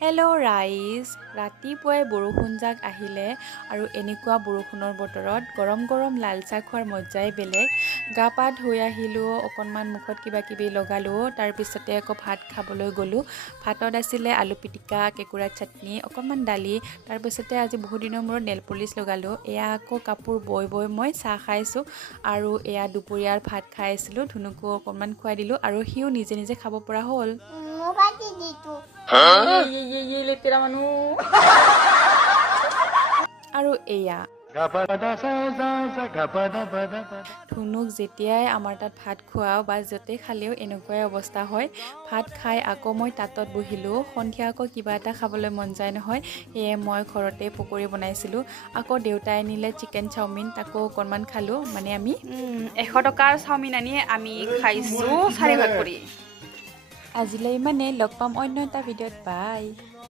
Hello' ৰাইজ, ৰাতিপুৱাই বৰষুণ জাক আহিলে আৰু এনেকুৱা বৰষুণৰ বতৰত গৰম গৰম লাল চাহ খোৱাৰ মজাই বেলেগ। গা পা ধুই আহিলোঁ, অকণমান মুখত কিবা কিবি লগালোঁ, তাৰপিছতে আকৌ ভাত খাবলৈ গ'লোঁ। ভাতত আছিলে আলু পিটিকা, কেঁকুৰা চাটনি, অকণমান দালি, তাৰপিছতে আজি বহুত দিনৰ মূৰত নেল পলিচ লগালোঁ। এয়া আকৌ কাপোৰ বৈ বৈ মই চাহ খাইছোঁ আৰু এয়া দুপৰীয়াৰ ভাত খাই আছিলোঁ। ধুনুকো অকণমান খুৱাই দিলোঁ আৰু সিও নিজে নিজে খাব পৰা হ'ল। আৰু এয়া ধুনুক যেতিয়াই আমাৰ তাত ভাত খুৱাওঁ বা য'তে খালেও এনেকুৱাই অৱস্থা হয়। ভাত খাই আকৌ মই তাঁতত বহিলোঁ। সন্ধিয়া আকৌ কিবা এটা খাবলৈ মন যায় নহয়, সেয়ে মই ঘৰতে পকৰি বনাইছিলোঁ। আকৌ দেউতাই আনিলে চিকেন চাওমিন, তাকো অকণমান খালোঁ। মানে আমি 100 টকাৰ চাওমিন আনি আমি খাইছোঁ 4 ভাগ কৰি। আজিলৈ ইমানে, লগ পাম অন্য এটা ভিডিঅ'ত। বাই।